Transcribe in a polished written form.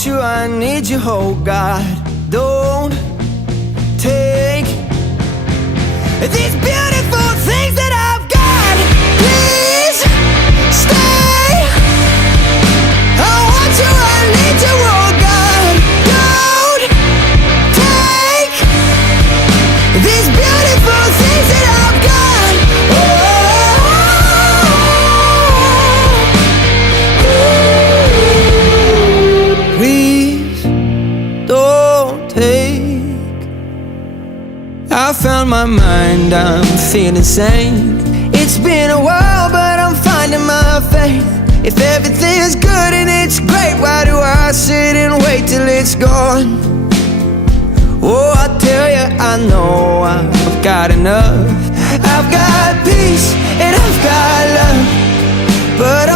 want you, I need you, oh God. Don't take these beautiful things that I've got. Please stay. I want you, I need you, oh God. Don't take these beautiful things that I've got. Please don't take. I found my mind, I'm feeling sane. It's been a while, but I'm finding my faith. If everything's good and it's great, why do I sit and wait till it's gone? Oh, I tell you, I know I've got enough. I've got peace and I've got love, but